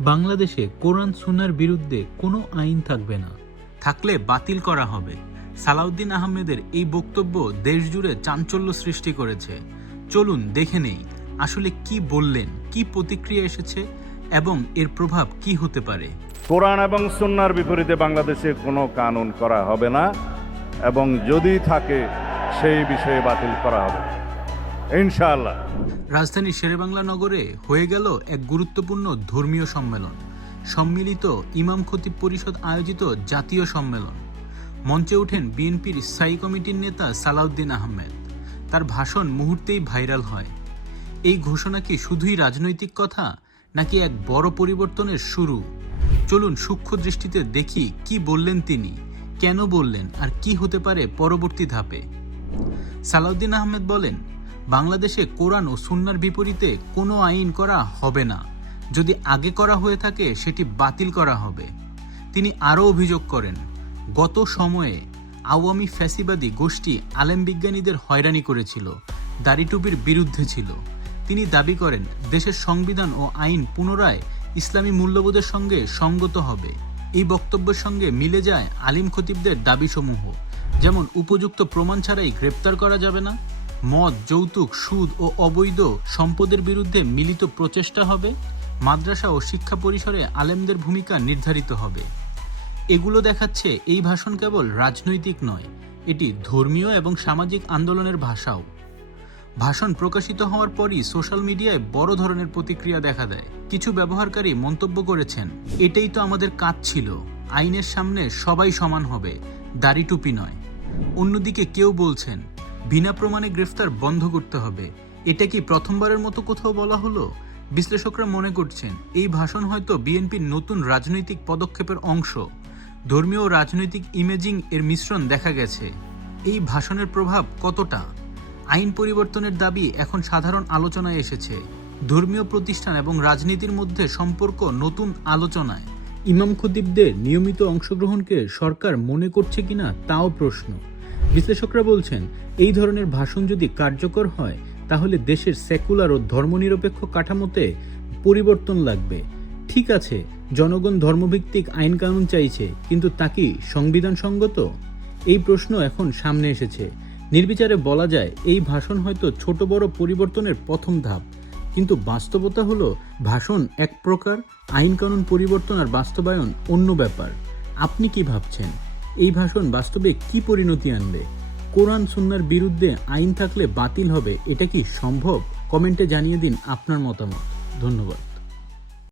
বাংলাদেশে কোরআন সুন্নাহর বিরুদ্ধে কোনো আইন থাকবে না, থাকলে বাতিল করা হবে। সালাউদ্দিন আহমেদের এই বক্তব্য দেশজুড়ে চাঞ্চল্য সৃষ্টি করেছে। চলুন দেখে নেই আসলে কি বললেন, কি প্রতিক্রিয়া এসেছে এবং এর প্রভাব কি হতে পারে। কোরআন এবং সুন্নাহর বিপরীতে বাংলাদেশে কোনো কানুন করা হবে না এবং যদি থাকে সেই বিষয়ে বাতিল করা হবে ইনশাআল্লাহ। রাজধানীর শেরেবাংলা নগরে হয়ে গেল এক গুরুত্বপূর্ণ ধর্মীয় সম্মেলন, সম্মিলিত ইমাম খতিব পরিষদ আয়োজিত জাতীয় সম্মেলন। মঞ্চে ওঠেন বিএনপির স্থায়ী কমিটির নেতা সালাউদ্দিন আহমেদ। তার ভাষণ মুহূর্তেই ভাইরাল হয়। এই ঘোষণা কি শুধুই রাজনৈতিক কথা, নাকি এক বড় পরিবর্তনের শুরু? চলুন সূক্ষ্ম দৃষ্টিতে দেখি কি বললেন তিনি, কেন বললেন, আর কি হতে পারে পরবর্তী ধাপে। সালাউদ্দিন আহমেদ বলেন, বাংলাদেশে কোরআন ও সুন্নাহর বিপরীতে কোনো আইন করা হবে না। যদি আগে করা হয়ে থাকে সেটি বাতিল করা হবে। তিনি আরও অভিযোগ করেন, গত সময়ে আওয়ামী ফ্যাসিবাদী গোষ্ঠী আলেম বিজ্ঞানীদের হয়রানি করেছিল, দাড়ি টুপির বিরুদ্ধে ছিল। তিনি দাবি করেন দেশের সংবিধান ও আইন পুনরায় ইসলামী মূল্যবোধের সঙ্গে সঙ্গত হবে। এই বক্তব্যের সঙ্গে মিলে যায় আলিম খতিবদের দাবিসমূহ, যেমন উপযুক্ত প্রমাণ ছাড়াই গ্রেপ্তার করা যাবে না, মদ, যৌতুক, সুদ ও অবৈধ সম্পদের বিরুদ্ধে মিলিত প্রচেষ্টা হবে, মাদ্রাসা ও শিক্ষা পরিসরে আলেমদের ভূমিকা নির্ধারিত হবে। এগুলো দেখাচ্ছে এই ভাষণ কেবল রাজনৈতিক নয়, এটি ধর্মীয় এবং সামাজিক আন্দোলনের ভাষাও। ভাষণ প্রকাশিত হওয়ার পরই সোশ্যাল মিডিয়ায় বড় ধরনের প্রতিক্রিয়া দেখা দেয়। কিছু ব্যবহারকারী মন্তব্য করেছেন, এটাই তো আমাদের কাজ ছিল, আইনের সামনে সবাই সমান হবে, দাড়ি টুপি নয়। অন্যদিকে কেউ বলছেন, বিনা প্রমাণে গ্রেফতার বন্ধ করতে হবে। এটা কি প্রথমবারের মতো কোথাও বলা হলো? বিশ্লেষকরা মনে করছেন এই ভাষণ হয়তো বিএনপির নতুন রাজনৈতিক পদক্ষেপের অংশ। ধর্মীয় ও রাজনৈতিক ইমেজিং এর মিশ্রণ দেখা গেছে। এই ভাষণের প্রভাব কতটা? আইন পরিবর্তনের দাবি এখন সাধারণ আলোচনায় এসেছে। ধর্মীয় প্রতিষ্ঠান এবং রাজনীতির মধ্যে সম্পর্ক নতুন আলোচনায়। ইমাম খতিবদের নিয়মিত অংশগ্রহণকে সরকার মনে করছে কিনা তাও প্রশ্ন। বিশ্লেষকরা বলছেন, এই ধরনের ভাষণ যদি কার্যকর হয় তাহলে দেশের সেকুলার ও ধর্মনিরপেক্ষ কাঠামোতে পরিবর্তন লাগবে। ঠিক আছে, জনগণ ধর্মভিত্তিক আইন কানুন চাইছে, কিন্তু তা কি সংবিধান সঙ্গত? এই প্রশ্ন এখন সামনে এসেছে। নির্বিচারে বলা যায় এই ভাষণ হয়তো ছোট বড় পরিবর্তনের প্রথম ধাপ, কিন্তু বাস্তবতা হলো ভাষণ এক প্রকার, আইন কানুন পরিবর্তন আর বাস্তবায়ন অন্য ব্যাপার। আপনি কি ভাবছেন, এই ভাষণ বাস্তবে কি পরিণতি আনবে? কোরআন সুন্নাহর বিরুদ্ধে আইন থাকলে বাতিল হবে, এটা কি সম্ভব? কমেন্টে জানিয়ে দিন আপনার মতামত। ধন্যবাদ।